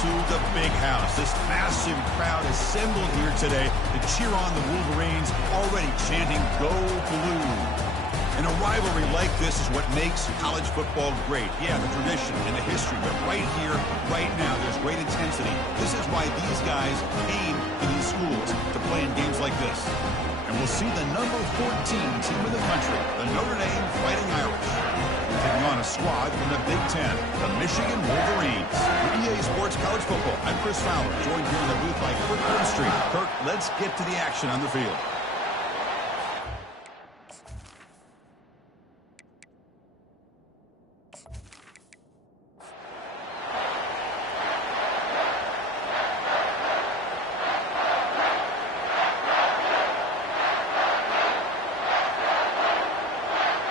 to the big house. This massive crowd assembled here today to cheer on the Wolverines, already chanting, "Go Blue." And a rivalry like this is what makes college football great. Yeah, the tradition and the history, but right here, right now, there's great intensity. This is why these guys came to these schools to play in games like this. And we'll see the number 14 team in the country, the Notre Dame Fighting Irish, taking on a squad from the Big Ten, the Michigan Wolverines. For EA Sports College Football, I'm Chris Fowler, joined here in the booth by Kirk Street. Kirk, let's get to the action on the field.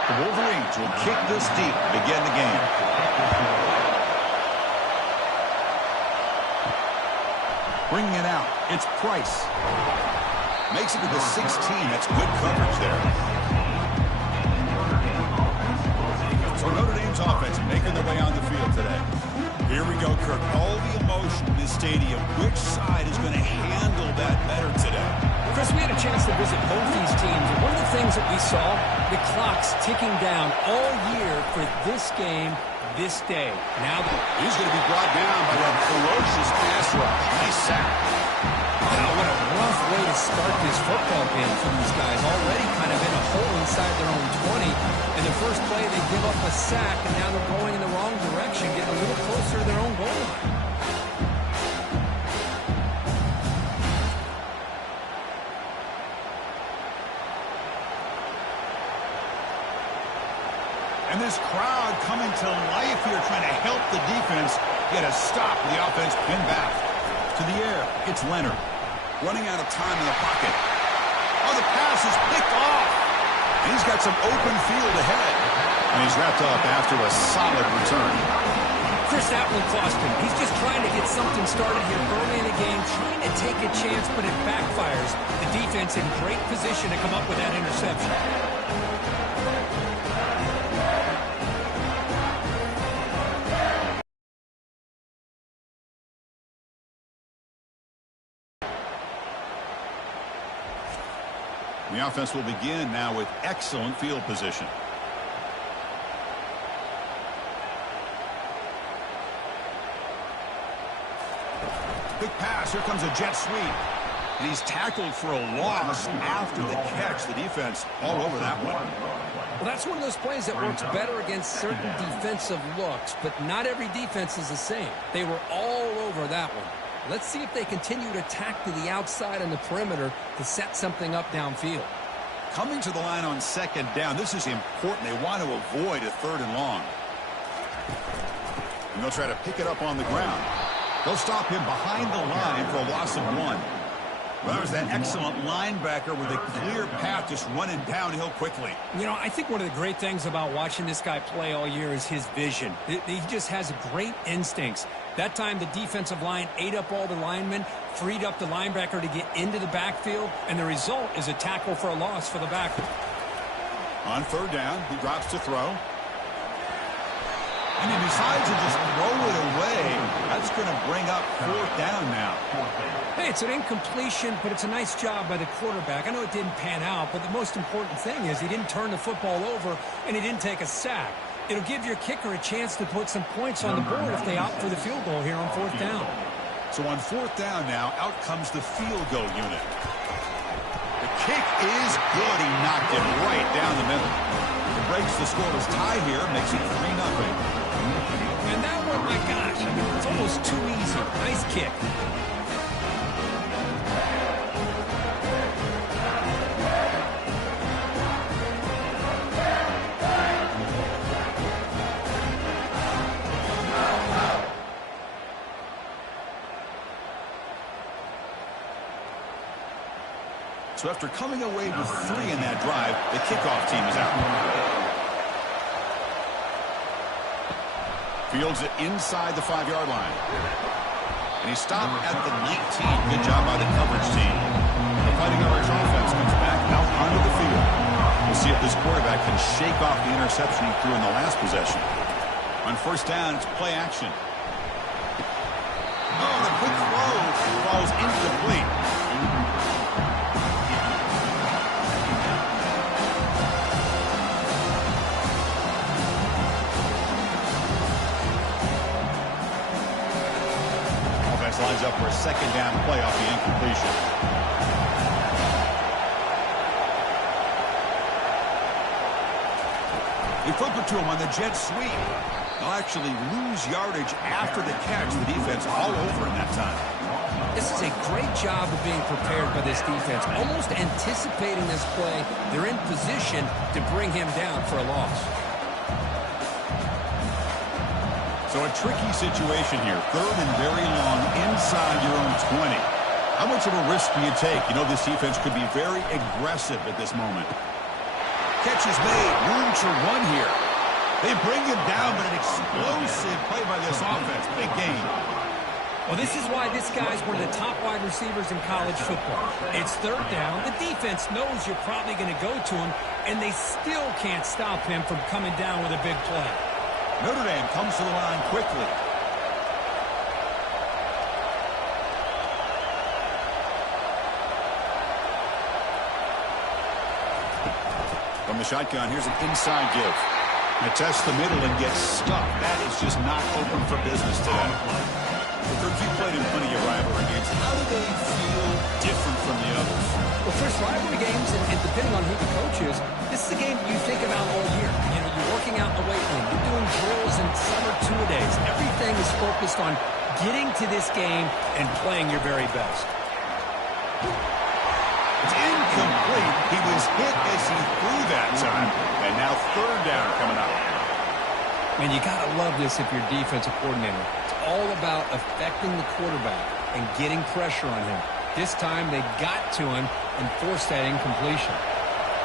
The Wolverines will kick this deep to begin the game. Bringing it out, it's Price. Makes it to the 16. That's good coverage there. So Notre Dame's offense making their way on the field today. Here we go, Kirk. All the emotion in this stadium. Which side is going to handle that better today? Chris, we had a chance to visit both these teams, and one of the things that we saw, the clock's ticking down all year for this game, this day. Now he's going to be brought down by that ferocious pass rush. Nice sack. Wow, what a rough way to start this football game for these guys. Already kind of in a hole inside their own 20. And the first play, they give up a sack, and now they're going in the wrong direction, getting a little closer to their own goal line. And this crowd coming to life here, trying to help the defense get a stop. The offense pinned back. To the air, it's Leonard. Running out of time in the pocket. Oh, the pass is picked off. And he's got some open field ahead. And he's wrapped up after a solid return. Chris, that one cost him. He's just trying to get something started here early in the game, trying to take a chance, but it backfires. The defense in great position to come up with that interception. The offense will begin now with excellent field position. Big pass. Here comes a jet sweep. And he's tackled for a loss after the catch. The defense all over that one. Well, that's one of those plays that works better against certain defensive looks, but not every defense is the same. They were all over that one. Let's see if they continue to tack to the outside on the perimeter to set something up downfield. Coming to the line on second down, this is important. They want to avoid a third and long. And they'll try to pick it up on the ground. They'll stop him behind the line for a loss of 1. Well, there's that excellent linebacker with a clear path just running downhill quickly. You know, I think one of the great things about watching this guy play all year is his vision. He just has great instincts. That time, the defensive line ate up all the linemen, freed up the linebacker to get into the backfield, and the result is a tackle for a loss for the backer. On third down, he drops to throw. And he decides to just throw it away. That's going to bring up fourth down now. Hey, it's an incompletion, but it's a nice job by the quarterback. I know it didn't pan out, but the most important thing is he didn't turn the football over, and he didn't take a sack. It'll give your kicker a chance to put some points on the board if they opt for the field goal here on fourth down. So on fourth down now, out comes the field goal unit. The kick is good. He knocked it right down the middle. It breaks the scoreless tie here, makes it 3-0. And that one, my gosh, it's almost too easy. Nice kick. So after coming away with 3 in that drive, the kickoff team is out. Fields it inside the 5-yard line. And he stopped at the 19. Good job by the coverage team. The Fighting Irish offense comes back out onto the field. We'll see if this quarterback can shake off the interception he threw in the last possession. On first down, it's play action. Oh, ball's incomplete. Offense lines up for a second down play off the incompletion. They flip it to him on the jet sweep. They'll actually lose yardage after the catch. The defense all over in that time. This is a great job of being prepared by this defense. Almost anticipating this play. They're in position to bring him down for a loss. So a tricky situation here. Third and very long inside your own 20. How much of a risk do you take? You know this defense could be very aggressive at this moment. Catch is made. Room to run here. They bring him down, but an explosive play by this offense. Big game. Well, this is why this guy's one of the top wide receivers in college football. It's third down. The defense knows you're probably going to go to him, and they still can't stop him from coming down with a big play. Notre Dame comes to the line quickly. From the shotgun, here's an inside give. And tests the middle and gets stuck. That is just not open for business today. You played in plenty of rivalry games. How do they feel different from the others? Well, first, rivalry games, and depending on who the coach is, this is a game you think about all year. You know, you're working out in the weight room. You're doing drills and summer two-a-days. Everything is focused on getting to this game and playing your very best. It's incomplete. He was hit as he threw that time. And now third down coming up. Man, you got to love this if you're defensive coordinator. It's all about affecting the quarterback and getting pressure on him. This time they got to him and forced that incompletion.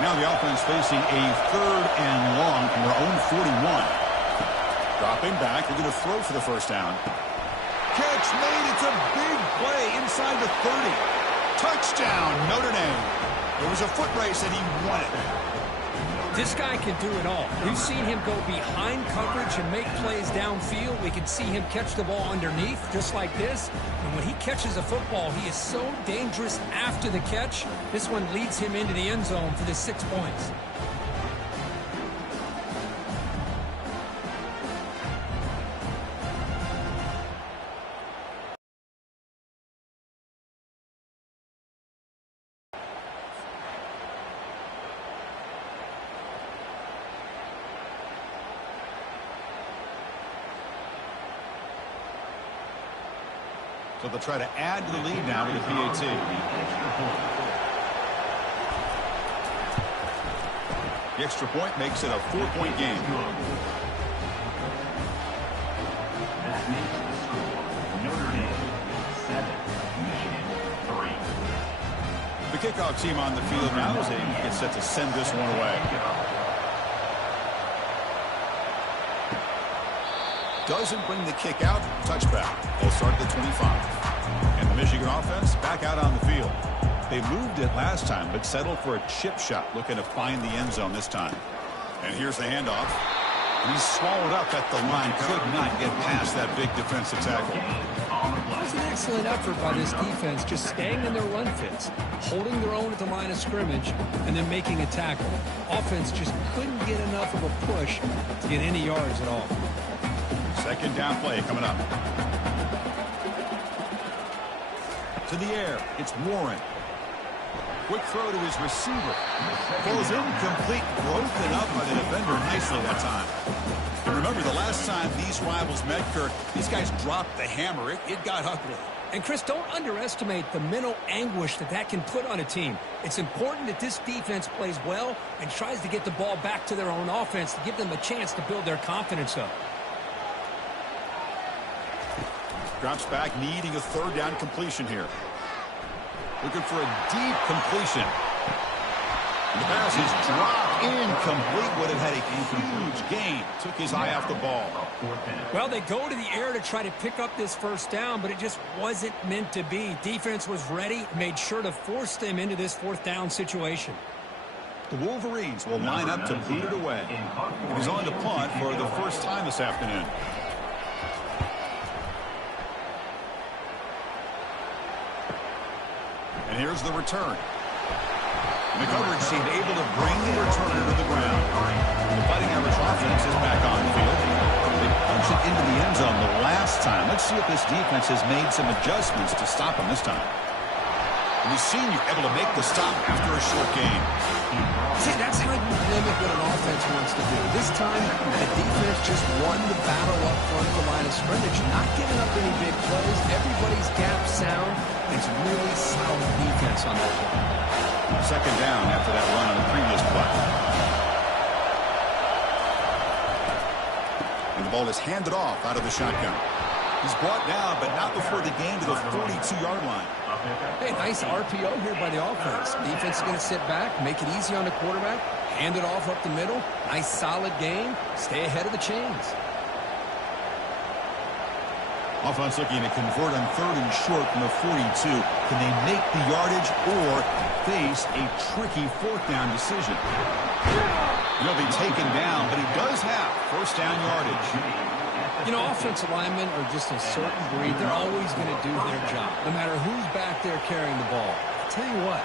Now the offense facing a third and long from their own 41. Dropping back. They're going to throw for the first down. Catch made. It's a big play inside the 30. Touchdown, Notre Dame. It was a foot race, and he won it. This guy can do it all. We've seen him go behind coverage and make plays downfield. We can see him catch the ball underneath, just like this. And when he catches a football, he is so dangerous after the catch. This one leads him into the end zone for the 6 points. So they'll try to add to the lead now with a PAT. The extra point makes it a 4-point game. That makes the score Notre Dame 7, Michigan 3. The kickoff team on the field now as they get set to send this one away. Doesn't bring the kick out. Touchback. They'll start at the 25. And the Michigan offense back out on the field. They moved it last time, but settled for a chip shot, looking to find the end zone this time. And here's the handoff. And he's swallowed up at the line. Could not get past that big defensive tackle. It was an excellent effort by this defense, just staying in their run fits, holding their own at the line of scrimmage, and then making a tackle. Offense just couldn't get enough of a push to get any yards at all. Second down play coming up. To the air, it's Warren. Quick throw to his receiver. Falls incomplete, broken up by the defender nicely that time. And remember, the last time these rivals met, Kirk, these guys dropped the hammer. It got ugly. And, Chris, don't underestimate the mental anguish that can put on a team. It's important that this defense plays well and tries to get the ball back to their own offense to give them a chance to build their confidence up. Drops back, needing a third down completion here. Looking for a deep completion. The pass is dropped incomplete. Would have had a huge gain. Took his eye off the ball. Well, they go to the air to try to pick up this first down, but it just wasn't meant to be. Defense was ready, made sure to force them into this fourth down situation. The Wolverines will line up to boot it away. It is on to punt for the first time this afternoon. And here's the return. And the coverage seemed able to bring the returner to the ground. The Fighting Irish offense is back on the field. They punched it into the end zone the last time. Let's see if this defense has made some adjustments to stop them this time. And we've seen you able to make the stop after a short gain. See, that's how you limit what an offense wants to do. This time, the defense just won the battle up front of the line of scrimmage, not giving up any big plays. Everybody's gap sound. It's really solid defense on that play. Second down after that run on the previous play. And the ball is handed off out of the shotgun. He's brought down, but not before the gain to the 42-yard line. Hey, nice RPO here by the offense. Defense is going to sit back, make it easy on the quarterback, hand it off up the middle. Nice solid game. Stay ahead of the chains. Offense looking to convert on 3rd and short from the 42. Can they make the yardage or face a tricky 4th down decision? He'll be taken down, but he does have 1st down yardage. You know, offensive linemen are just a certain breed. They're always going to do their job, no matter who's back there carrying the ball. I'll tell you what,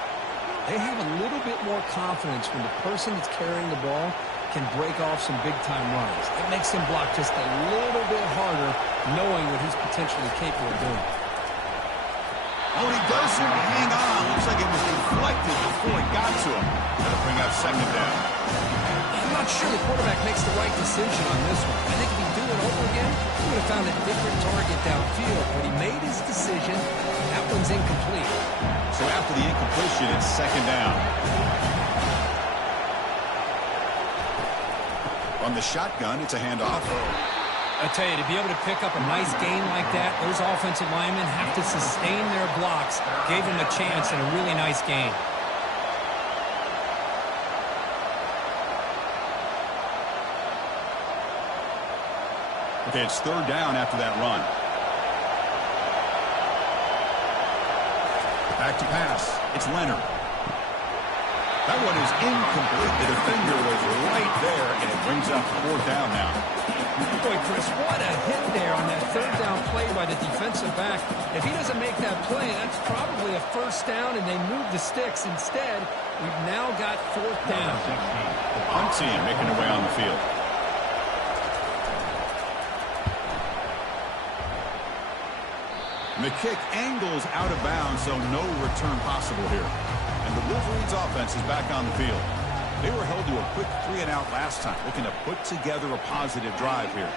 they have a little bit more confidence when the person that's carrying the ball can break off some big-time runs. It makes him block just a little bit harder, knowing what he's potentially capable of doing. Oh, he does seem to hang on. Looks like it was deflected before it got to him. That'll bring up 2nd down. I'm not sure the quarterback makes the right decision on this one. I think if he'd do it over again, he would have found a different target downfield. But he made his decision. That one's incomplete. So after the incompletion, it's 2nd down. On the shotgun, it's a handoff. I tell you, to be able to pick up a nice gain like that, those offensive linemen have to sustain their blocks. Gave him a chance and a really nice gain. Okay, it's 3rd down after that run. Back to pass. It's Leonard. That one is incomplete. The defender was right there, and it brings up 4th down now. Boy, Chris, what a hit there on that 3rd down play by the defensive back. If he doesn't make that play, that's probably a 1st down, and they move the sticks. Instead, we've now got 4th down. The punt team making their way on the field. And the kick angles out of bounds, so no return possible here. And the Wolverines offense is back on the field. They were held to a quick 3-and-out last time, looking to put together a positive drive here.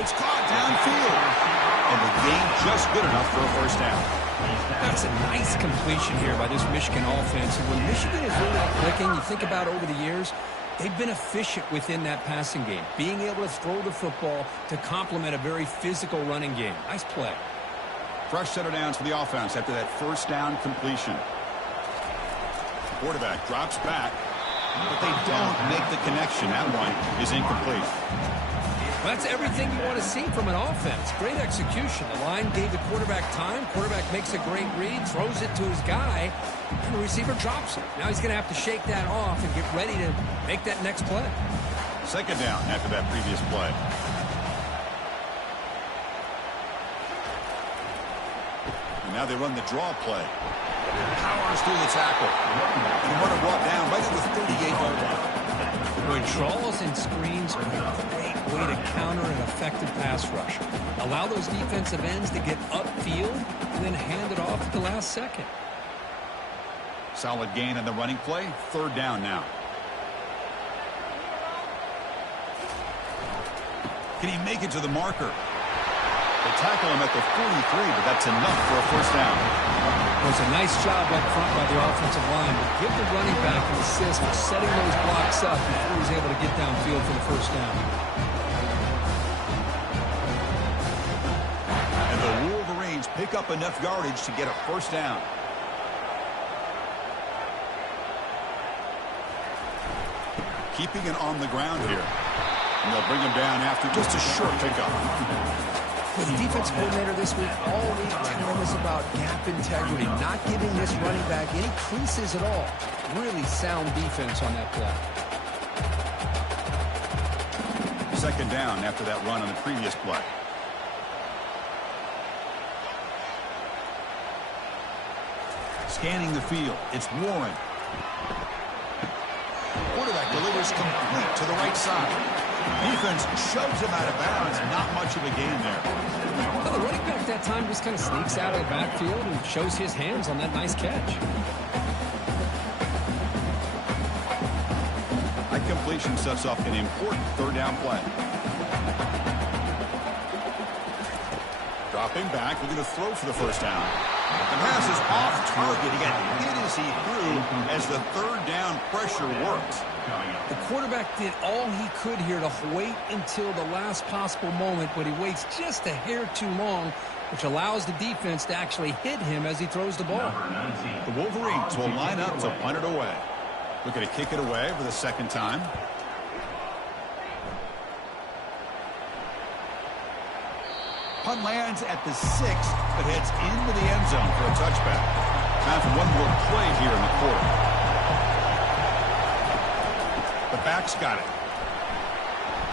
It's caught downfield. And the gain just good enough for a 1st down. That's a nice completion here by this Michigan offense. And when Michigan is really clicking, you think about over the years, they've been efficient within that passing game, being able to throw the football to complement a very physical running game. Nice play. Fresh set of downs for the offense after that 1st down completion. Quarterback drops back, but they don't make the connection. That one is incomplete. Well, that's everything you want to see from an offense. Great execution. The line gave the quarterback time. Quarterback makes a great read, throws it to his guy, and the receiver drops it. Now he's going to have to shake that off and get ready to make that next play. 2nd down after that previous play. And now they run the draw play. Powers through the tackle. And the runner brought down right at the 38-yard line. Good draws and screens are a great way to counter an effective pass rush. Allow those defensive ends to get upfield and then hand it off at the last second. Solid gain on the running play. 3rd down now. Can he make it to the marker? They tackle him at the 43, but that's enough for a 1st down. It was a nice job up front by the offensive line, but give the running back an assist for setting those blocks up before he's able to get downfield for the 1st down. And the Wolverines pick up enough yardage to get a 1st down. Keeping it on the ground here. And they'll bring him down after just a short pickup. The defense coordinator this week all week telling us about gap integrity, not giving this running back any creases at all. Really sound defense on that play. 2nd down after that run on the previous play. scanning the field. It's Warren. Quarterback delivers complete to the right side. Defense shoves him out of bounds. Not much of a gain there. Well, the running back that time just kind of sneaks out of the backfield and shows his hands on that nice catch. That completion sets up an important third down play. Dropping back, we're going to throw for the first down. The pass is off target. He got hit as he threw as the third down pressure worked. The quarterback did all he could here to wait until the last possible moment, but he waits just a hair too long, which allows the defense to actually hit him as he throws the ball. The Wolverines will line up to punt it away. Looking to kick it away for the second time. Punt lands at the 6, but heads into the end zone for a touchback. Time for one more play here in the quarter. The back's got it.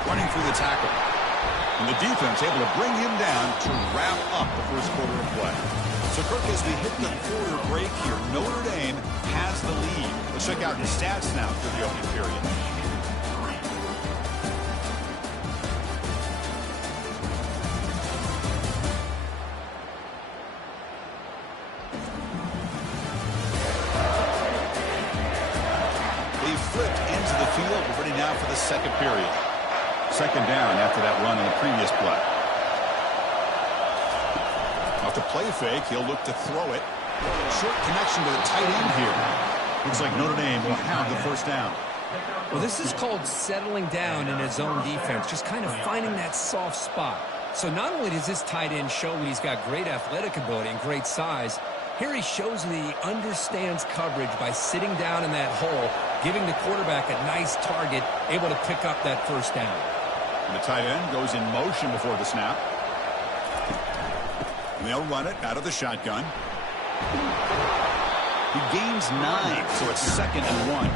Running through the tackle. And the defense able to bring him down to wrap up the first quarter of play. So, Kirk, as we hit the quarter break here, Notre Dame has the lead. Let's check out the stats now for the opening period. We're ready now for the second period. Second down after that run in the previous play. Off the play fake, he'll look to throw it. Short connection to the tight end here. Looks like Notre Dame will have the first down. Well, this is called settling down in his own defense, just kind of finding that soft spot. So not only does this tight end show he's got great athletic ability and great size, here he shows that he understands coverage by sitting down in that hole, giving the quarterback a nice target, able to pick up that first down. And the tight end goes in motion before the snap. And they'll run it out of the shotgun. He gains 9, so it's 2nd and 1.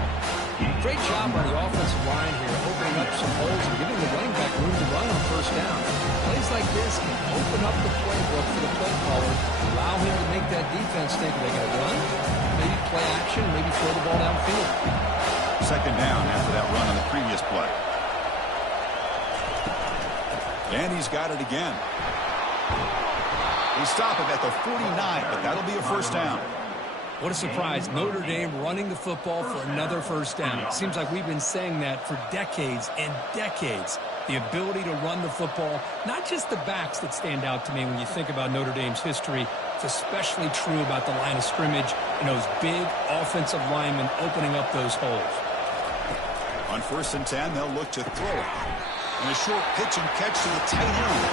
Great job by the offensive line here, opening up some holes and giving the running back room to run on first down. Plays like this can open up the playbook for the play caller, allow him to make that defense think they're going to run, maybe play action, maybe throw the ball downfield. Second down after that run on the previous play. And he's got it again. They stop him at the 49, but that'll be a first down. What a surprise. Notre Dame running the football for another first down. Seems like we've been saying that for decades and decades. The ability to run the football, not just the backs that stand out to me when you think about Notre Dame's history. It's especially true about the line of scrimmage and those big offensive linemen opening up those holes. On 1st and 10, they'll look to throw it. And a short pitch and catch to the tight end.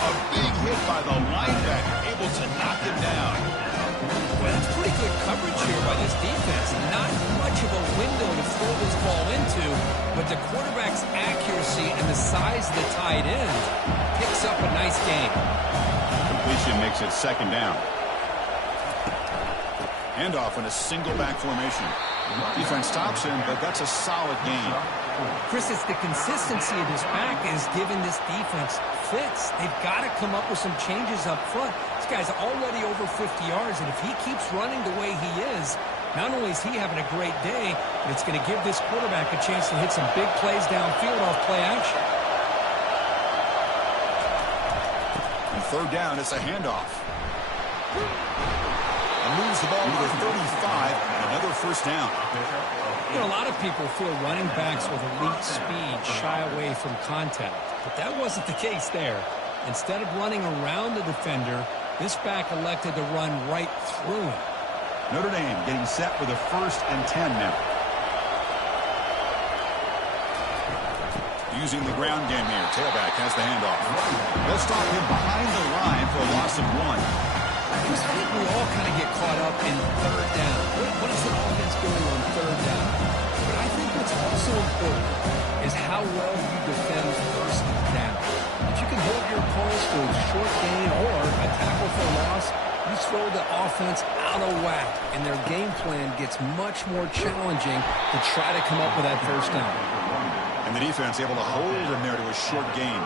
A big hit by the linebacker, able to knock him down. Well, that's pretty good coverage here by this defense. Not much of a window to throw this ball into, but the quarterback's accuracy and the size of the tight end picks up a nice gain. Completion makes it 2nd down. Handoff in a single back formation. Defense stops him, but that's a solid gain. Chris, it's the consistency of this back is giving this defense fits. They've got to come up with some changes up front. This guy's already over 50 yards, and if he keeps running the way he is, not only is he having a great day, but it's going to give this quarterback a chance to hit some big plays downfield off play action. And third down, it's a handoff. And moves the ball to the 35, and another first down. You know, a lot of people feel running backs with elite speed shy away from contact, but that wasn't the case there. Instead of running around the defender, this back elected to run right through him. Notre Dame getting set for the 1st and 10 now. Using the ground game here. Tailback has the handoff. They'll stop him behind the line for a loss of 1. I think we all kind of get caught up in third down. What is the offense doing on third down? But I think what's also important is how well you defend first down. If you can hold your opponents to a short gain or a tackle for a loss, you throw the offense out of whack, and their game plan gets much more challenging to try to come up with that first down. And the defense able to hold him there to a short gain.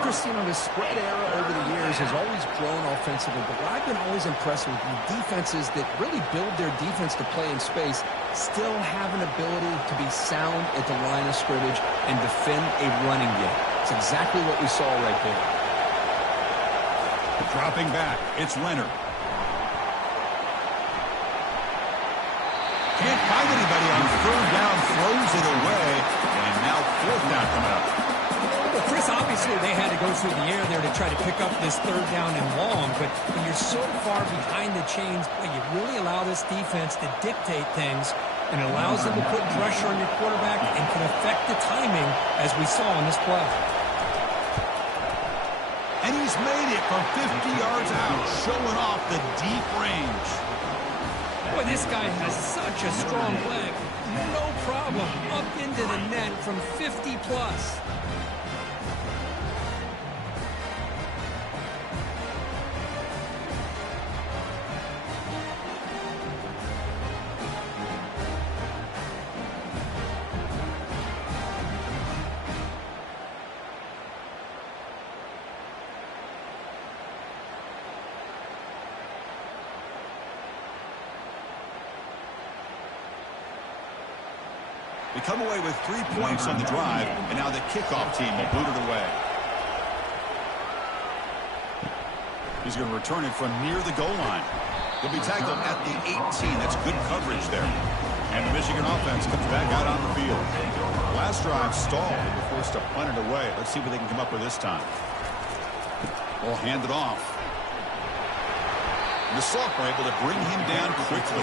Chris, the spread era over the years has always grown offensively, but what I've been always impressed with defenses that really build their defense to play in space still have an ability to be sound at the line of scrimmage and defend a running game. It's exactly what we saw right there. Dropping back, it's Leonard. Can't find anybody on third down, throws it away, and now fourth down coming up. Well, Chris, obviously they had to go through the air there to try to pick up this third down and long, but when you're so far behind the chains, you really allow this defense to dictate things, and it allows them to put pressure on your quarterback and can affect the timing, as we saw in this play. And he's made it from 50 yards out, showing off the deep range. Boy, this guy has such a strong leg. No problem. Up into the net from 50 plus. They come away with 3 points on the drive, and now the kickoff team will boot it away. He's going to return it from near the goal line. He'll be tackled at the 18. That's good coverage there. And the Michigan offense comes back out on the field. Last drive stalled. They were forced to punt it away. Let's see what they can come up with this time. Ball handed off. And the Sophomore able to bring him down quickly.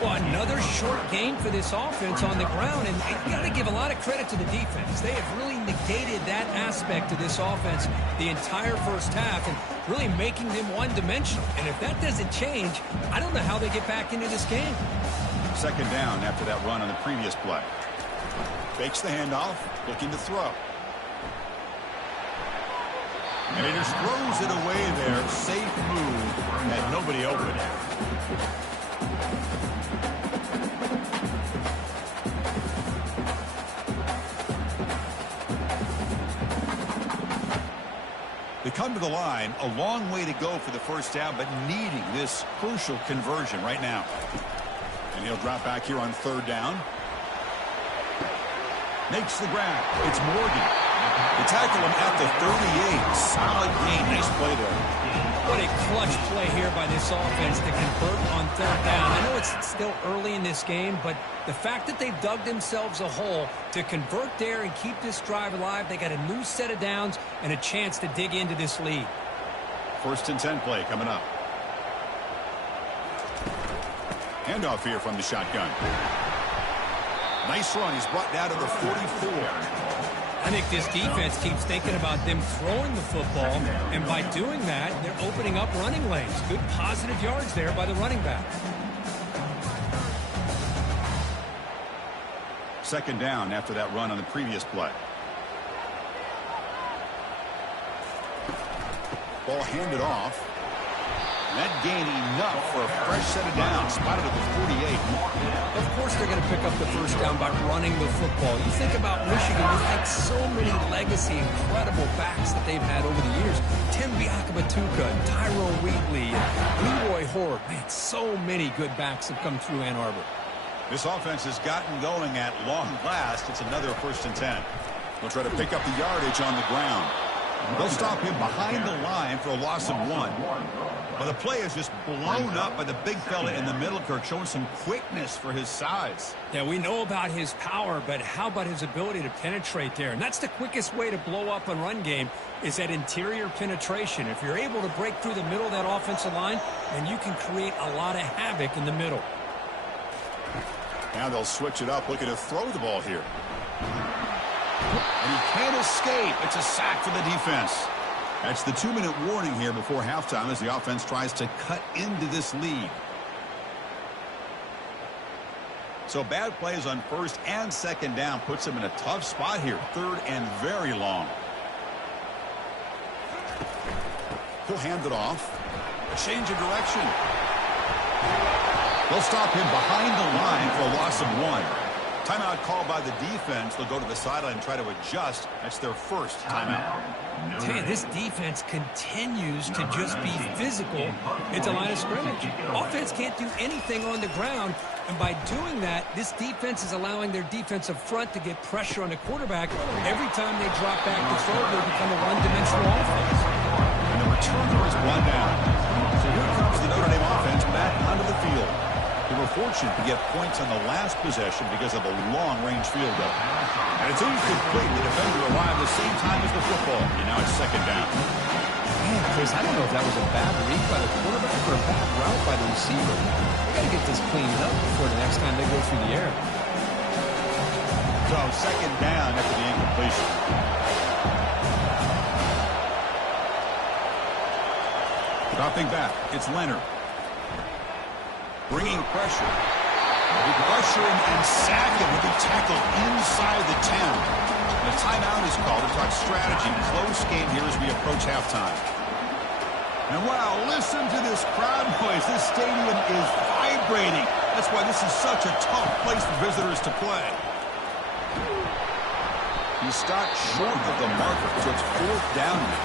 Well, another short gain for this offense on the ground, and you got to give a lot of credit to the defense. They have really negated that aspect of this offense the entire first half and really making them one-dimensional. And if that doesn't change, I don't know how they get back into this game. Second down after that run on the previous play. Fakes the handoff, looking to throw. And he just throws it away there. Safe move, and nobody open. They come to the line, a long way to go for the first down, but needing this crucial conversion right now. And he'll drop back here on third down. Makes the grab. It's Morgan. They tackle him at the 38. Solid gain. Nice play there. What a clutch play here by this offense to convert on third down. I know it's still early in this game, but the fact that they've dug themselves a hole to convert there and keep this drive alive, they got a new set of downs and a chance to dig into this lead. 1st and 10 play coming up. Handoff here from the shotgun. Nice run. He's brought down to the 44. I think this defense keeps thinking about them throwing the football, and by doing that, they're opening up running lanes. Good positive yards there by the running back. Second down after that run on the previous play. Ball handed off. That gain enough for a fresh set of downs. Spotted at the 48. Of course they're going to pick up the first down by running the football. You think about Michigan, you think so many legacy, incredible backs that they've had over the years. Tim Biakabatuka, Tyrone Wheatley, and Leroy Horde. Man, so many good backs have come through Ann Arbor. This offense has gotten going at long last. It's another 1st and 10. They'll try to pick up the yardage on the ground. They'll stop him behind the line for a loss of 1. But the play is just blown up by the big fella in the middle, Kirk, showing some quickness for his size. Yeah, we know about his power, but how about his ability to penetrate there? And that's the quickest way to blow up a run game is that interior penetration. If you're able to break through the middle of that offensive line, then you can create a lot of havoc in the middle. Now they'll switch it up, looking to throw the ball here. And he can't escape. It's a sack for the defense. That's the 2-minute warning here before halftime as the offense tries to cut into this lead. So bad plays on 1st and 2nd down puts him in a tough spot here. 3rd and very long. He'll hand it off. A change of direction. They'll stop him behind the line for a loss of 1. Timeout called by the defense. They'll go to the sideline and try to adjust. That's their first timeout. Man, this defense continues to just be physical at the line of scrimmage. Offense can't do anything on the ground, and by doing that, this defense is allowing their defensive front to get pressure on the quarterback. Every time they drop back to throw, they become a one-dimensional offense. And the returner is one down. So here comes the Notre Dame offense back onto the field. They were fortunate to get points on the last possession because of a long-range field goal. And it's incomplete. The defender arrived the same time as the football. And now it's second down. Man, Chris, I don't know if that was a bad read by the quarterback or a bad route by the receiver. They got to get this cleaned up before the next time they go through the air. So second down after the incompletion. Dropping back, it's Leonard. Bringing pressure. With pressure and Sackett will be tackled inside the 10. And a timeout is called to talk strategy. Close game here as we approach halftime. And wow, listen to this crowd noise. This stadium is vibrating. That's why this is such a tough place for visitors to play. He stopped short of the marker, so it's fourth down now.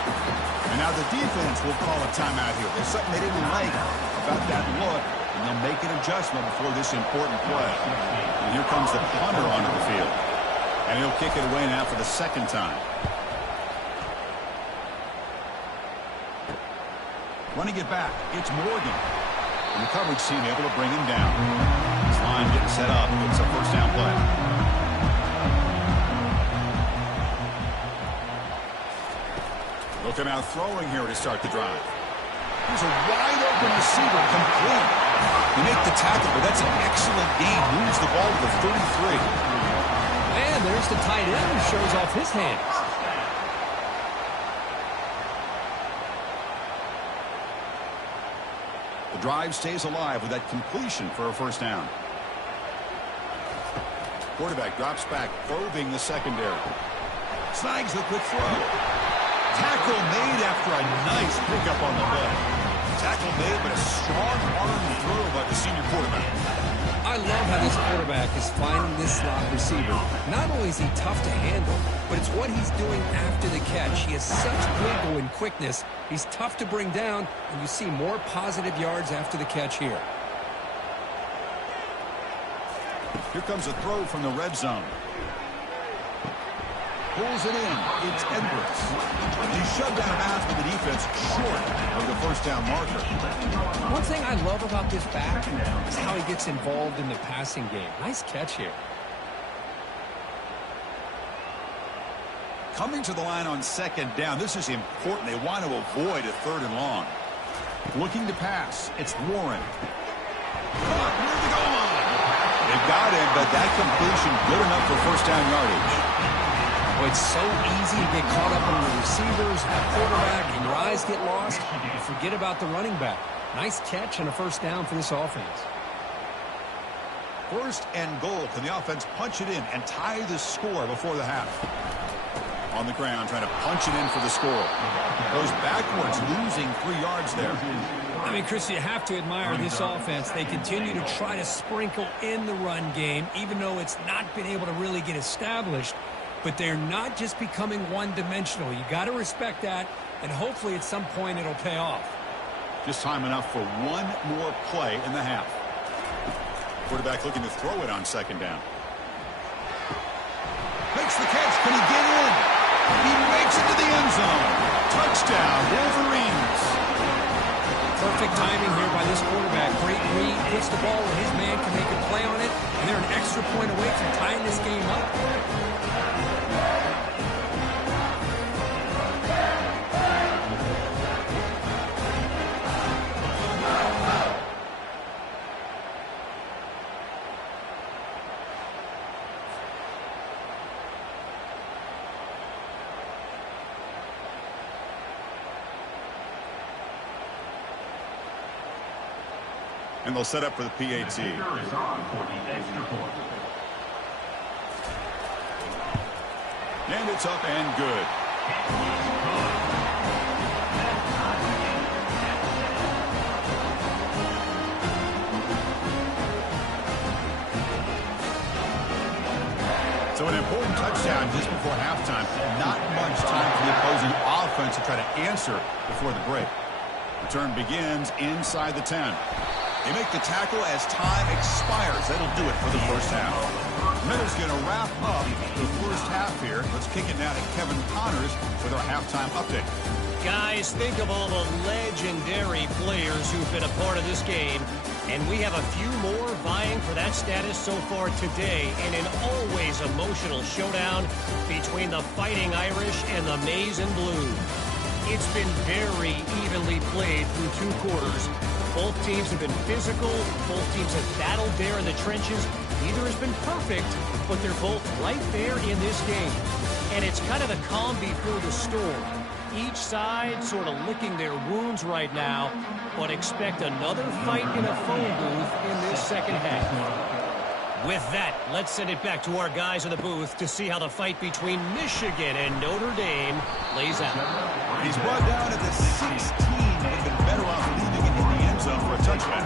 And now the defense will call a timeout here. There's something they didn't like about that look. And they'll make an adjustment before this important play. And here comes the punter onto the field. And he'll kick it away now for the second time. Running it back, it's Morgan. And the coverage team able to bring him down. This line getting set up. It's a first down play. Look him out throwing here to start the drive. Here's a wide-open receiver, complete. They make the tackle, but that's an excellent game. Moves the ball to the 33. And there's the tight end who shows off his hands. The drive stays alive with that completion for a first down. Quarterback drops back, probing the secondary. Snags the quick throw. Tackle made after a nice pickup on the play. Tackle made, but a strong arm throw by the senior quarterback. I love how this quarterback is finding this slot receiver. Not only is he tough to handle, but it's what he's doing after the catch. He has such wiggle and quickness. He's tough to bring down, and you see more positive yards after the catch here. Here comes a throw from the red zone. Pulls it in. It's Edwards. He's shoved out of bounds with the defense short of the first down marker. One thing I love about this back is how he gets involved in the passing game. Nice catch here. Coming to the line on second down. This is important. They want to avoid a third and long. Looking to pass. It's Warren. Caught near the goal line. They got him, but that completion good enough for first down yardage. Well, it's so easy to get caught up on the receivers, the quarterback, and your eyes get lost. You forget about the running back. Nice catch and a first down for this offense. First and goal. Can the offense punch it in and tie the score before the half? On the ground, trying to punch it in for the score. Goes backwards, losing 3 yards there. I mean, Chris, you have to admire this offense. They continue to try to sprinkle in the run game, even though it's not been able to really get established. But they're not just becoming one-dimensional. You got to respect that, and hopefully at some point it'll pay off. Just time enough for one more play in the half. Quarterback looking to throw it on second down. Makes the catch. Can he get in? He makes it to the end zone. Touchdown, Wolverines. Perfect timing here by this quarterback. Great read, puts the ball where his man can make a play on it, and they're an extra point away from tying this game up. And they'll set up for the PAT. And it's up and good. So an important touchdown just before halftime. Not much time for the opposing offense to try to answer before the break. Return begins inside the 10. They make the tackle as time expires. That'll do it for the first half. Miller's going to wrap up the first half here. Let's kick it down to Kevin Connors with our halftime update. Guys, think of all the legendary players who've been a part of this game. And we have a few more vying for that status so far today in an always emotional showdown between the Fighting Irish and the Maize and Blue. It's been very evenly played through 2 quarters. Both teams have been physical. Both teams have battled there in the trenches. Neither has been perfect, but they're both right there in this game. And it's kind of the calm before the storm. Each side sort of licking their wounds right now, but expect another fight in a phone booth in this second half. With that, let's send it back to our guys in the booth to see how the fight between Michigan and Notre Dame plays out. He's brought down at the 16. Would have been better off leaving it in the end zone for a touchback.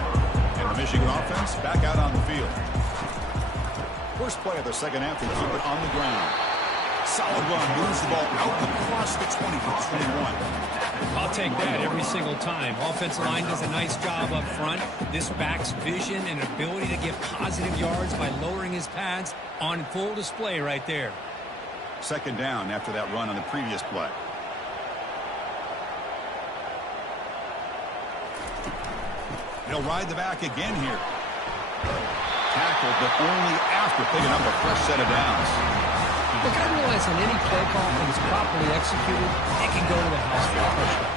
And the Michigan offense back out on the field. First play of the second half, they keep it on the ground. Solid run, moves the ball out across the 20 for 21. I'll take that every single time. Offensive line does a nice job up front. This back's vision and ability to get positive yards by lowering his pads on full display right there. Second down after that run on the previous play. He'll ride the back again here. Tackled, but only after picking up a fresh set of downs. Look, I realize on any play call that is properly executed, it can go to the house for a touchdown.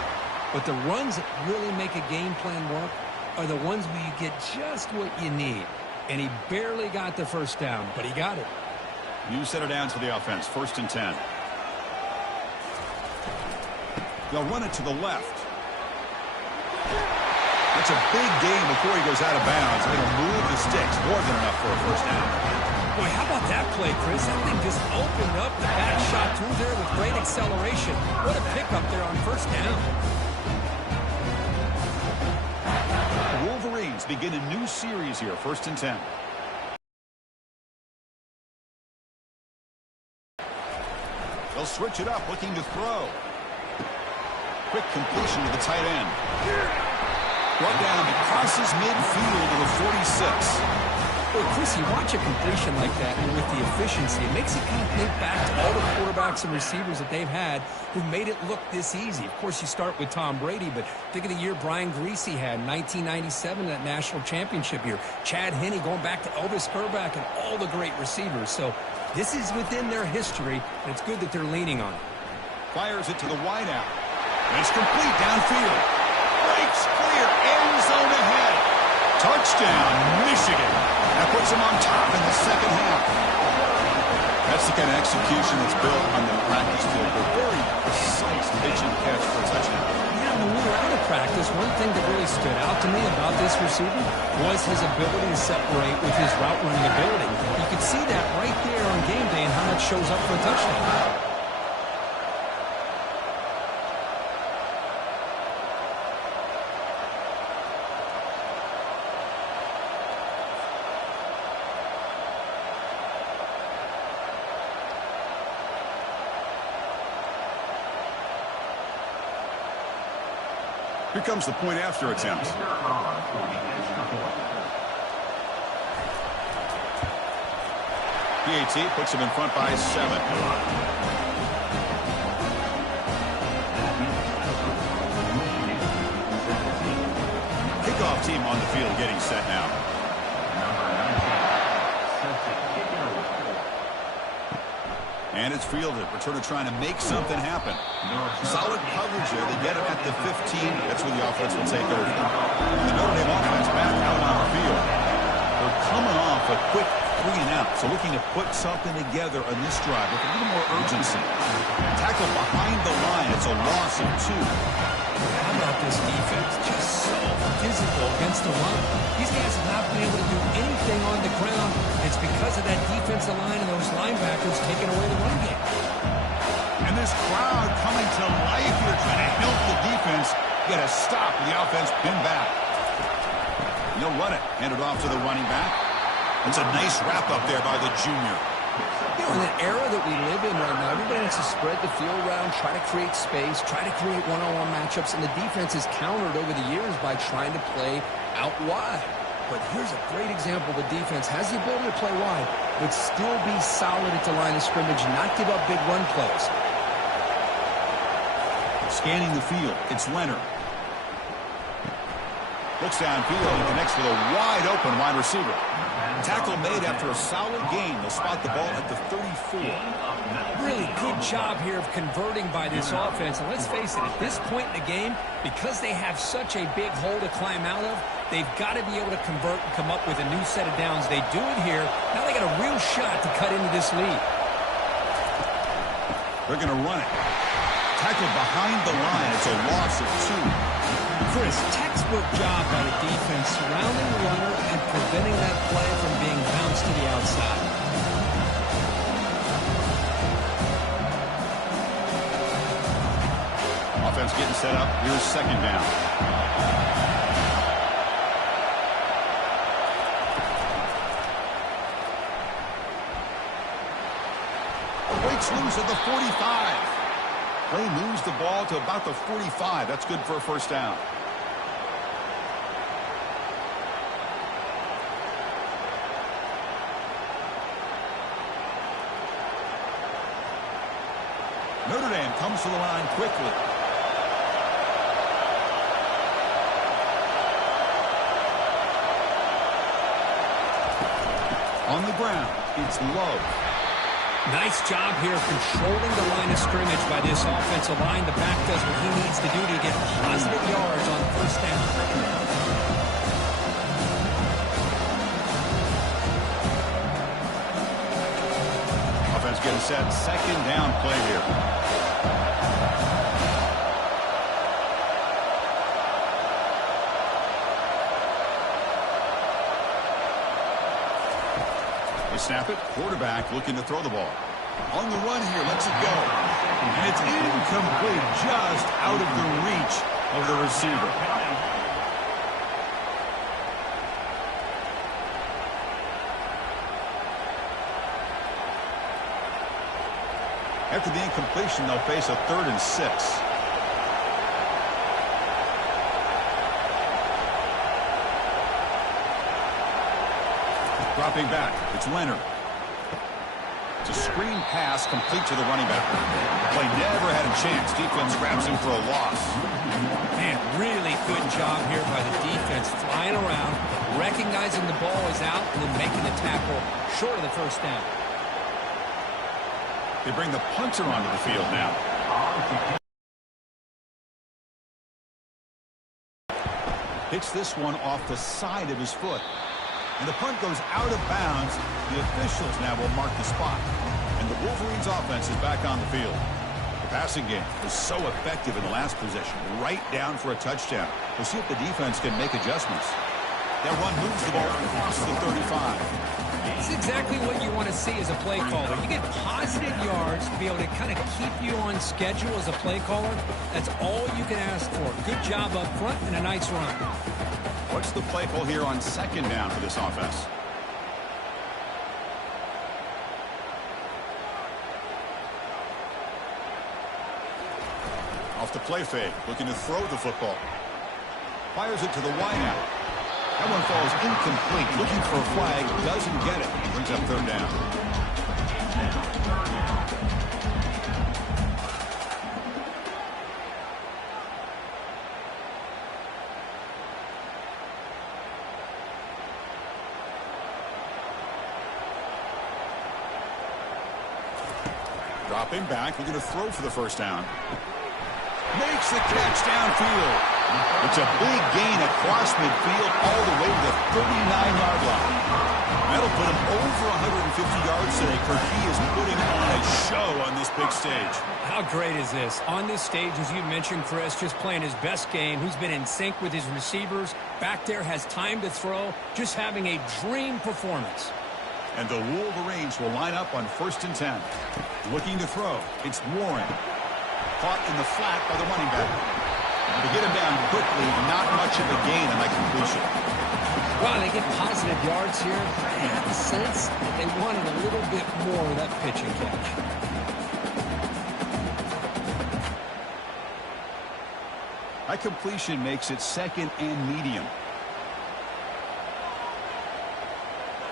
But the runs that really make a game plan work are the ones where you get just what you need. And he barely got the first down, but he got it. New set of downs for the offense, 1st and 10. They'll run it to the left. That's a big gain before he goes out of bounds. They'll move the sticks, more than enough for a first down. Boy, how about that play, Chris? That thing just opened up the back shot through there with great acceleration. What a pickup there on first down. The Wolverines begin a new series here, 1st and 10. They'll switch it up, looking to throw. Quick completion to the tight end. Brought down to crosses midfield to the 46. Well, Chris, you watch a completion like that, and with the efficiency, it makes you kind of think back to all the quarterbacks and receivers that they've had who made it look this easy. Of course, you start with Tom Brady, but think of the year Brian Greasy had in 1997, that national championship year. Chad Henne going back to Elvis Grbac and all the great receivers. So this is within their history, and it's good that they're leaning on it. Fires it to the wideout. And it's complete downfield. Breaks clear, end zone ahead. Touchdown, Michigan. That puts them on top in the second half. That's the kind of execution that's built on the practice field. A very precise pitch and catch for a touchdown. Yeah, when we were out of practice, one thing that really stood out to me about this receiver was his ability to separate with his route running ability. You could see that right there on game day and how much shows up for a touchdown. Here comes the point after attempt. PAT puts him in front by 7. Kickoff team on the field getting set now. And it's fielded. Returner trying to make something happen. Solid coverage there. They get him at the 15. That's where the offense will take over. The Notre Dame offense back out on the field. They're coming off a quick 3 and out. So looking to put something together on this drive with a little more urgency. Tackle behind the line. It's a loss of 2. How about this defense? Just so physical against the run. These guys have not been able to do anything on the ground. It's because of that defensive line and those linebackers taking away the run game. And this crowd coming to life here, trying to help the defense get a stop with the offense pinned back. And they'll run it. Hand it off to the running back. It's a nice wrap up there by the junior. You know, in an era that we live in right now, everybody wants to spread the field around, try to create space, try to create one-on-one matchups, and the defense has countered over the years by trying to play out wide. But here's a great example. The defense has the ability to play wide, but still be solid at the line of scrimmage, not give up big run plays. Scanning the field, it's Leonard. Looks downfield and connects with a wide-open wide receiver. Tackle made after a solid gain. They'll spot the ball at the 34. Really good job here of converting by this offense. And let's face it, at this point in the game, because they have such a big hole to climb out of, they've got to be able to convert and come up with a new set of downs. They do it here. Now they got a real shot to cut into this lead. They're going to run it. Tackled behind the line. It's a loss of 2. Chris, textbook job by the defense surrounding the runner and preventing that play from being bounced to the outside. Offense getting set up. Here's second down. Breaks loose at the 45. Play moves the ball to about the 45. That's good for a first down. Notre Dame comes to the line quickly. On the ground, it's Love. Nice job here controlling the line of scrimmage by this offensive line. The back does what he needs to do to get positive yards on first down. Offense getting set. Second down play here. They snap it. Quarterback looking to throw the ball. On the run here. Lets it go. And it's incomplete. Just out of the reach of the receiver. After the incompletion, they'll face a 3rd and 6. Dropping back, it's Leonard. It's a screen pass complete to the running back. Play never had a chance. Defense grabs him for a loss. Man, really good job here by the defense, flying around, recognizing the ball is out, and then making the tackle short of the first down. They bring the punter onto the field now. Hits this one off the side of his foot. And the punt goes out of bounds. The officials now will mark the spot. And the Wolverines offense is back on the field. The passing game was so effective in the last possession. Right down for a touchdown. We'll see if the defense can make adjustments. That run moves the ball across the 35. It's exactly what you want to see as a play caller. You get positive yards to be able to kind of keep you on schedule as a play caller. That's all you can ask for. Good job up front and a nice run. What's the play call here on second down for this offense? Off the play fake, looking to throw the football. Fires it to the wideout. That one falls incomplete. Looking for a flag, doesn't get it. Brings up 3rd down. Dropping back, looking to throw for the first down. Makes the catch downfield. It's a big gain across midfield all the way to the 39-yard line. That'll put him over 150 yards today. He is putting on a show on this big stage. How great is this? On this stage, as you mentioned, Chris, just playing his best game. He's been in sync with his receivers. Back there, has time to throw. Just having a dream performance. And the Wolverines will line up on 1st and 10. Looking to throw. It's Warren. Caught in the flat by the running back. To get him down quickly, not much of a gain on that completion. Well, they get positive yards here. I had the sense that they wanted a little bit more of that pitch and catch. That completion makes it 2nd and medium.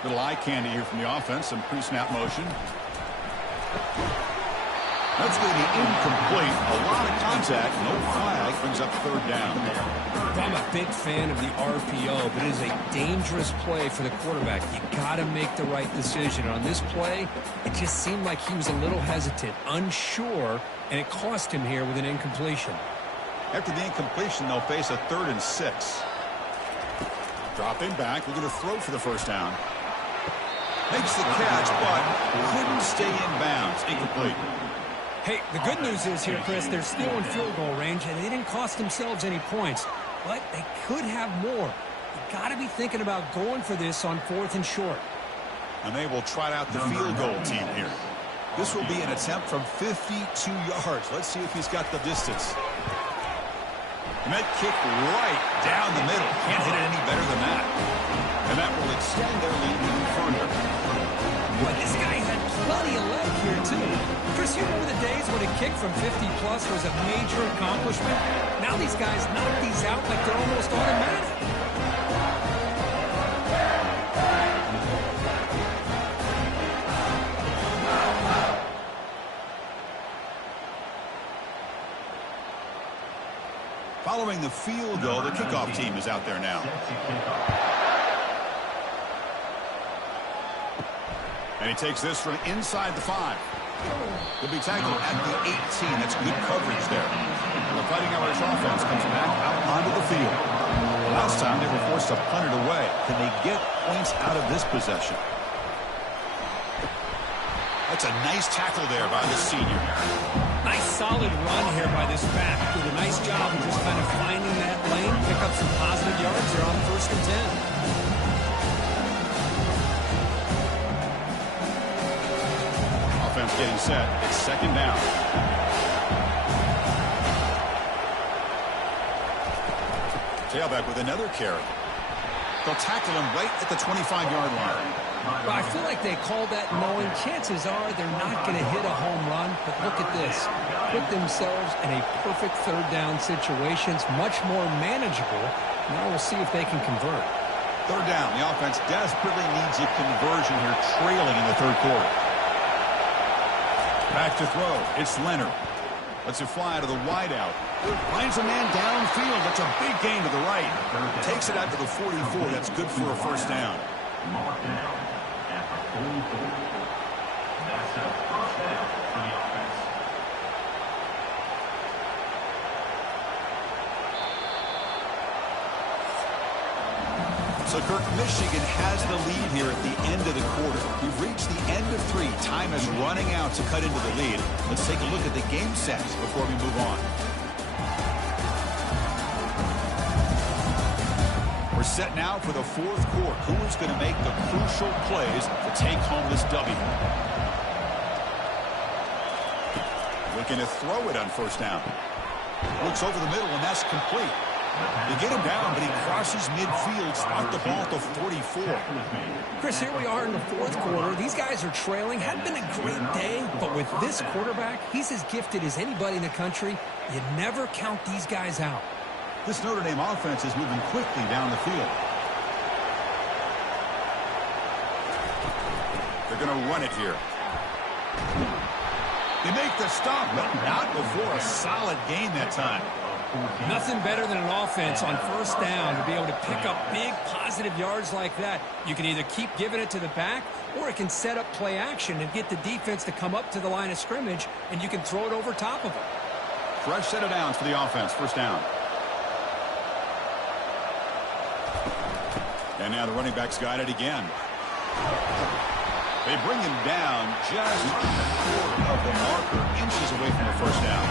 Little eye candy here from the offense. Some pre-snap motion. That's going to be incomplete. A lot of contact. No flag. Brings up 3rd down. I'm a big fan of the RPO, but it is a dangerous play for the quarterback. You got to make the right decision. On this play, it just seemed like he was a little hesitant, unsure, and it cost him here with an incompletion. After the incompletion, they'll face a 3rd and 6. Dropping back. We're going to throw for the 1st down. Makes the catch, but couldn't stay in bounds. Incomplete. Hey, the good news is here, Chris, they're still in field goal range, and they didn't cost themselves any points. But they could have more. You got to be thinking about going for this on 4th and short. And they will try out the field goal team here. This will be an attempt from 52 yards. Let's see if he's got the distance. And that kick right down the middle. Can't hit it any better than that. And that will extend their lead even further. Boy, this guy had plenty of leg here, too. Chris, you remember the days when a kick from 50-plus was a major accomplishment? Now these guys knock these out like they're almost automatic. Following the field goal, the kickoff team is out there now. And he takes this from inside the 5. He'll be tackled at the 18. That's good coverage there. The Fighting Irish offense comes back out onto the field. Last time they were forced to punt it away. Can they get points out of this possession? That's a nice tackle there by the senior. Nice solid run here by this back. Did a nice job of just kind of finding that lane, pick up some positive yards there on 1st and 10. Offense getting set. It's 2nd down. Tailback with another carry. They'll tackle him right at the 25-yard line. Well, I feel like they called that knowing chances are they're not going to hit a home run. But look at this. Put themselves in a perfect 3rd down situation. It's much more manageable. Now we'll see if they can convert. 3rd down. The offense desperately needs a conversion here, trailing in the 3rd quarter. Back to throw. It's Leonard. Lets it fly to the wideout. Finds a man downfield. That's a big gain to the right. Takes it out to the 44. That's good for a 1st down. Mark down after 44. That's a 1st down for the offense. So, Kirk, Michigan has the lead here at the end of the quarter. We've reached the end of 3. Time is running out to cut into the lead. Let's take a look at the game sets before we move on. We're set now for the 4th quarter. Who is going to make the crucial plays to take home this W? Looking to throw it on 1st down. Looks over the middle, and that's complete. They get him down, but he crosses midfield, spot the ball at the 44. Chris, here we are in the 4th quarter. These guys are trailing. Hadn't been a great day, but with this quarterback, he's as gifted as anybody in the country. You never count these guys out. This Notre Dame offense is moving quickly down the field. They're going to run it here. They make the stop, but not before a solid gain that time. Nothing better than an offense on 1st down to be able to pick up big positive yards like that. You can either keep giving it to the back, or it can set up play action and get the defense to come up to the line of scrimmage, and you can throw it over top of them. Fresh set of downs for the offense. 1st down. And now the running back's got it again. They bring him down just short of the marker, inches away from the 1st down.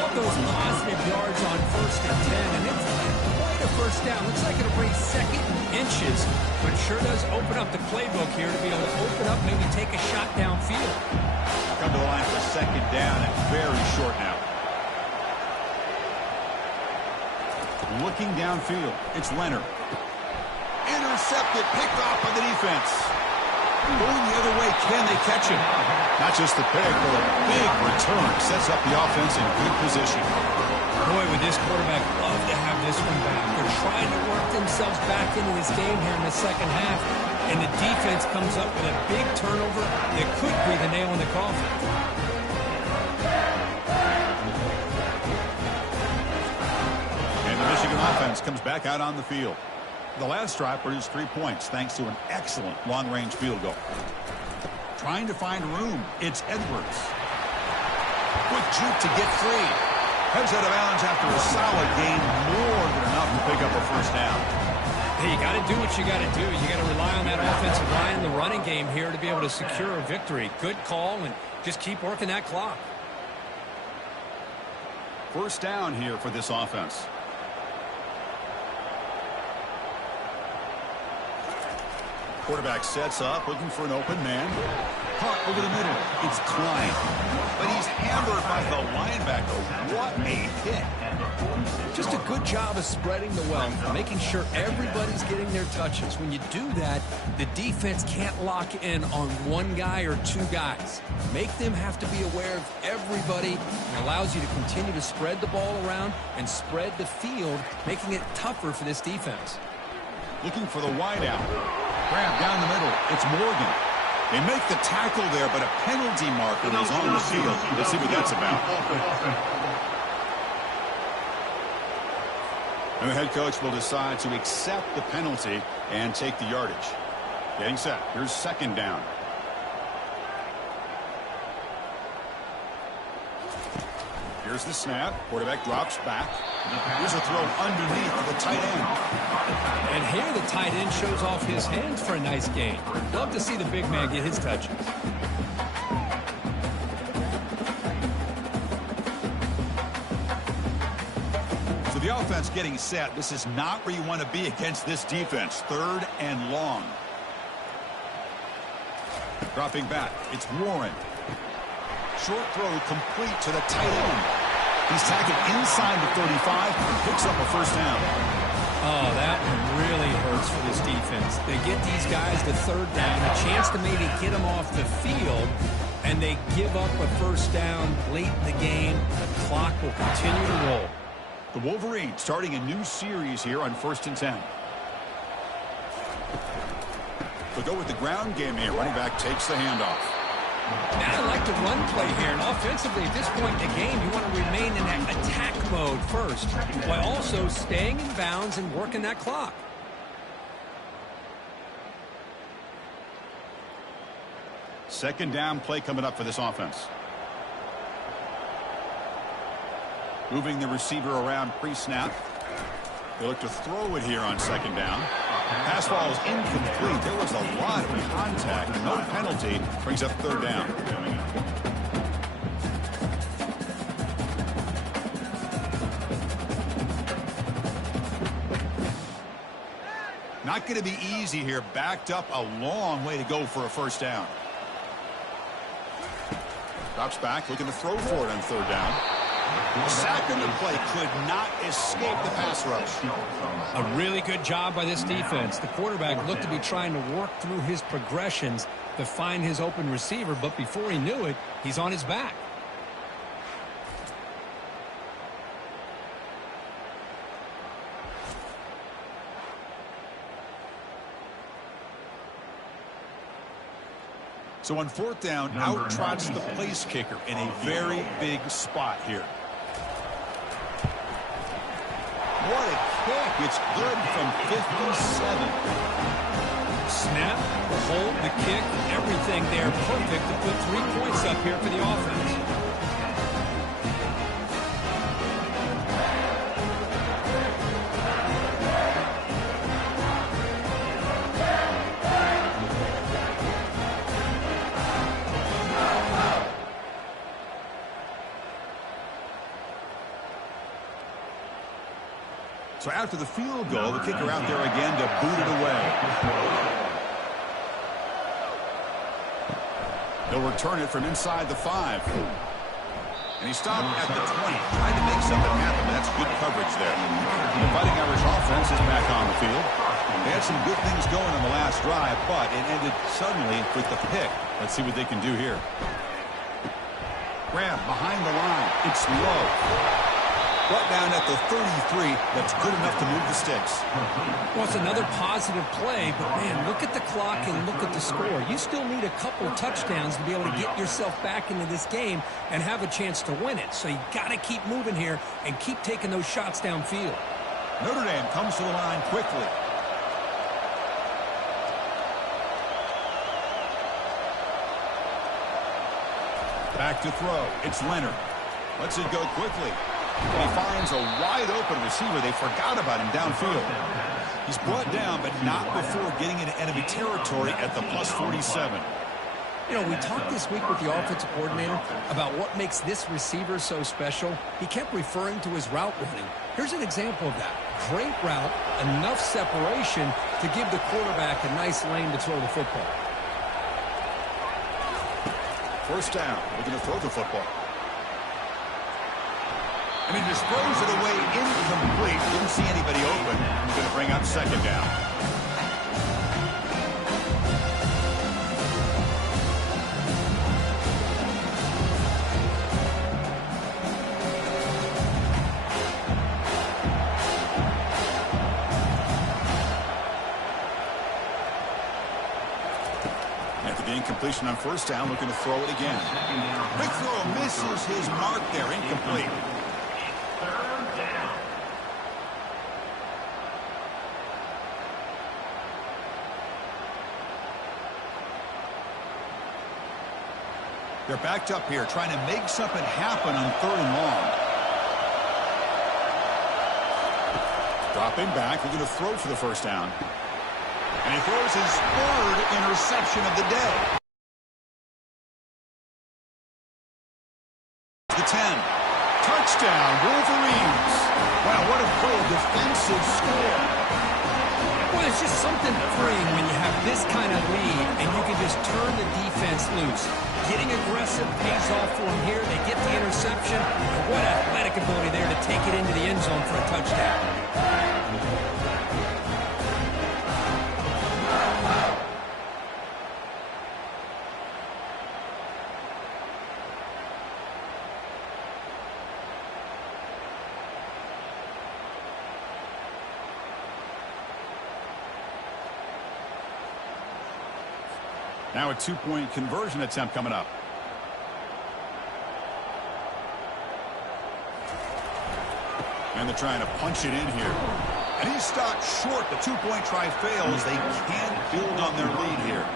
Love those positive yards on 1st and 10, and it's quite a 1st down. Looks like it'll bring 2nd inches, but it sure does open up the playbook here to be able to open up, maybe take a shot downfield. Come to the line for 2nd down and very short now. Looking downfield, it's Leonard. intercepted, picked off by the defense. Going the other way, can they catch him? Not just the pick, but a big return. Sets up the offense in good position. Boy, would this quarterback love to have this one back. They're trying to work themselves back into this game here in the second half. And the defense comes up with a big turnover that could be the nail in the coffin. And the Michigan offense comes back out on the field. The last drive produced 3 points thanks to an excellent long-range field goal. Trying to find room. It's Edwards. Quick juke to get free. Heads out of bounds after a solid game. More than enough to pick up a first down. Hey, you got to do what you got to do. You got to rely on that offensive line in the running game here to be able to secure a victory. Good call, and just keep working that clock. First down here for this offense. Quarterback sets up, looking for an open man. Caught over the middle. It's Klein. But he's hammered by the linebacker. What a hit. Just a good job of spreading the wealth, making sure everybody's getting their touches. When you do that, the defense can't lock in on one guy or two guys. Make them have to be aware of everybody. It allows you to continue to spread the ball around and spread the field, making it tougher for this defense. Looking for the wideout. Grab down the middle. It's Morgan. They make the tackle there, but a penalty marker is on the field. Let's see what that's about. And the head coach will decide to accept the penalty and take the yardage. Getting set. Here's second down. Here's the snap. Quarterback drops back. Here's a throw underneath the tight end. And here the tight end shows off his hands for a nice gain. Love to see the big man get his touches. So the offense getting set. This is not where you want to be against this defense. Third and long. Dropping back. It's Warren. Short throw complete to the tight end. He's tackled inside the 35 and picks up a first down. Oh, that one really hurts for this defense. They get these guys to third down, a chance to maybe get them off the field, and they give up a first down late in the game. The clock will continue to roll. The Wolverines starting a new series here on 1st and 10. They'll go with the ground game here. Running back takes the handoff. Now I like the run play here, and offensively at this point in the game, you want to remain in that attack mode first, while also staying in bounds and working that clock. Second down play coming up for this offense. Moving the receiver around pre-snap. They look to throw it here on second down. Pass ball is incomplete. There was a lot of contact. No penalty. Brings up third down. Not going to be easy here. Backed up a long way to go for a first down. Drops back, looking to throw for it on third down. A sack in the play could not escape the pass rush. A really good job by this defense. The quarterback looked to be trying to work through his progressions to find his open receiver, but before he knew it, he's on his back. So on fourth down, out trots the place kicker in a very big spot here. What a kick. It's good from 57. Snap, the hold, the kick, everything there perfect to put 3 points up here for the offense. So after the field goal, the kicker out there again to boot it away. They'll return it from inside the 5. And he stopped at the 20, trying to make something happen. That's good coverage there. The Fighting Irish offense is back on the field. They had some good things going on the last drive, but it ended suddenly with the pick. Let's see what they can do here. Grab behind the line. It's low. Brought down at the 33. That's good enough to move the sticks. Well, it's another positive play, but, man, look at the clock and look at the score. You still need a couple of touchdowns to be able to get yourself back into this game and have a chance to win it. So you got to keep moving here and keep taking those shots downfield. Notre Dame comes to the line quickly. Back to throw. It's Leonard. Lets it go quickly. And he finds a wide-open receiver. They forgot about him downfield. He's brought down, but not before getting into enemy territory at the plus 47. You know, we talked this week with the offensive coordinator about what makes this receiver so special. He kept referring to his route running. Here's an example of that. Great route, enough separation to give the quarterback a nice lane to throw the football. First down. We're going to throw the football. And he just throws it away incomplete. Didn't see anybody open. He's going to bring up second down. After the incompletion on first down, looking to throw it again. Big throw misses his mark there. Incomplete. They're backed up here, trying to make something happen on 3rd and long. Dropping back, we're going to throw for the first down. And he throws his 3rd interception of the day. The 10. Touchdown, Wolverines. Wow, what a cool defensive score. Well, it's just something freeing when you have this kind of lead and you can just turn the defense loose. Getting aggressive pays off for them here. They get the interception. And what athletic ability there to take it into the end zone for a touchdown. Now a 2-point conversion attempt coming up. And they're trying to punch it in here. And he's stopped short. The 2-point try fails. They can't build on their lead here.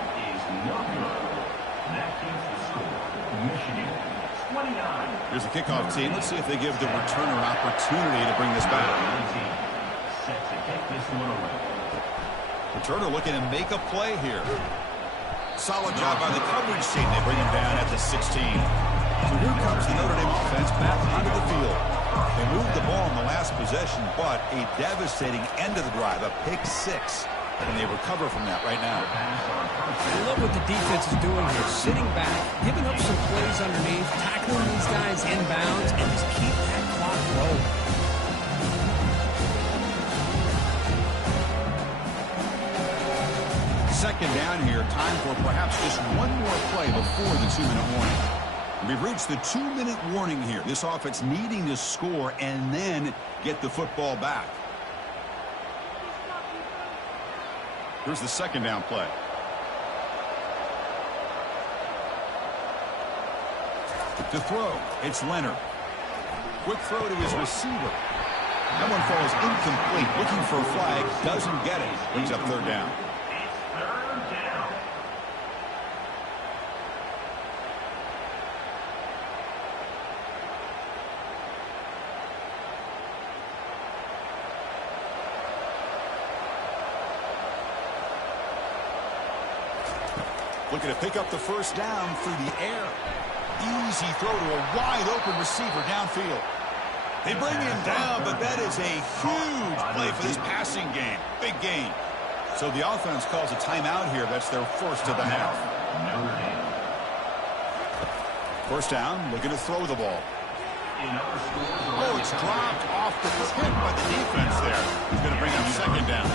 Here's the kickoff team. Let's see if they give the returner an opportunity to bring this back. Returner looking to make a play here. Solid job by the coverage team. They bring him down at the 16. So here comes the Notre Dame offense back onto the field. They moved the ball in the last possession, but a devastating end of the drive, a pick 6. And they recover from that right now. I love what the defense is doing here. Sitting back, giving up some plays underneath, tackling these guys inbounds, and just keep that clock rolling. Second down here, time for perhaps just one more play before the 2-minute warning. We've reached the 2-minute warning here. This offense needing to score and then get the football back. Here's the second down play. To throw, it's Leonard. Quick throw to his receiver. That one falls incomplete. Looking for a flag, doesn't get it. Brings up 3rd down. Looking to pick up the first down through the air. Easy throw to a wide-open receiver downfield. They bring him down, but that is a huge play for this passing game. Big gain. So the offense calls a timeout here. That's their first of the half. First down, looking to throw the ball. Oh, it's dropped off the tip by the defense there. He's going to bring up second down.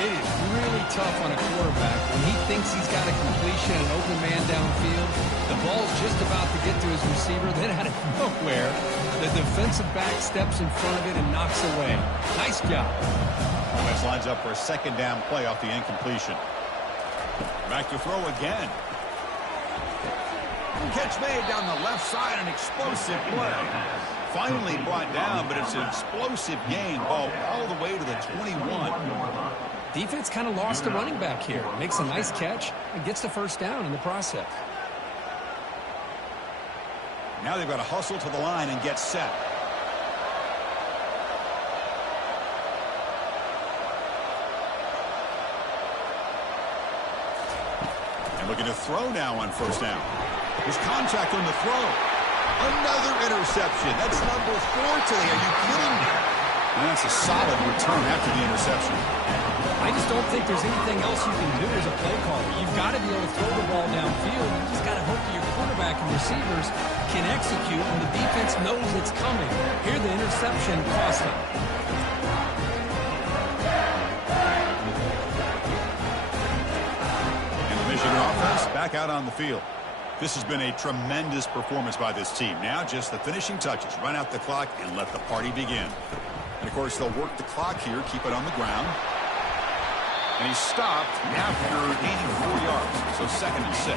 It is really tough on a quarterback when he thinks he's got a completion, an open man downfield. The ball's just about to get to his receiver. Then out of nowhere, the defensive back steps in front of it and knocks away. Nice job. Offense lines up for a second down play off the incompletion. Back to throw again. Catch made down the left side, an explosive play. Finally brought down, but it's an explosive gain. Ball all the way to the 21. Defense kind of lost the running back here. Makes a nice catch and gets the first down in the process. Now they've got to hustle to the line and get set. And looking to throw now on first down. There's contact on the throw. Another interception. That's number 4 today. Are you kidding me? And that's a solid return after the interception. I just don't think there's anything else you can do as a play caller. You've got to be able to throw the ball downfield. You just got to hope that your quarterback and receivers can execute when the defense knows it's coming. Here the interception cost them. And the Michigan offense back out on the field. This has been a tremendous performance by this team. Now just the finishing touches. Run out the clock and let the party begin. And, of course, they'll work the clock here, keep it on the ground. And he stopped after 84 yards, so 2nd and 6.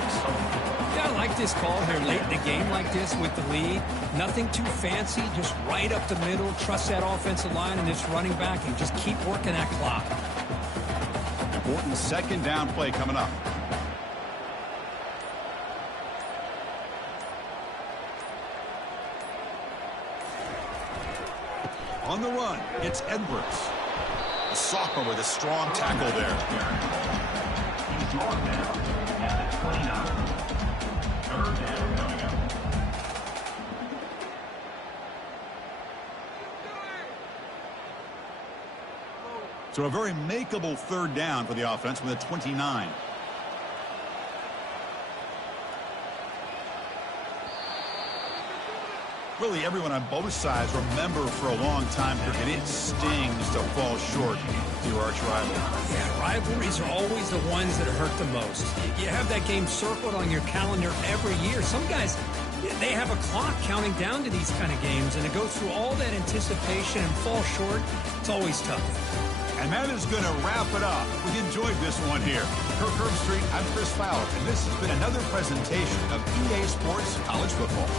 Yeah, I like this call here late in the game like this with the lead. Nothing too fancy, just right up the middle. Trust that offensive line and this running back and just keep working that clock. Important second down play coming up. On the run, it's Edwards. A sophomore with a strong tackle there. He's drawn down at the 29. 3rd down coming up. So a very makeable 3rd down for the offense with a 29. Really, everyone on both sides remember for a long time that it stings to fall short to your arch rival. Yeah, rivalries are always the ones that hurt the most. You have that game circled on your calendar every year. Some guys, they have a clock counting down to these kind of games, and to go through all that anticipation and fall short, it's always tough. And that is going to wrap it up. We enjoyed this one here. Kirk Herbstreit, I'm Chris Fowler, and this has been another presentation of EA Sports College Football.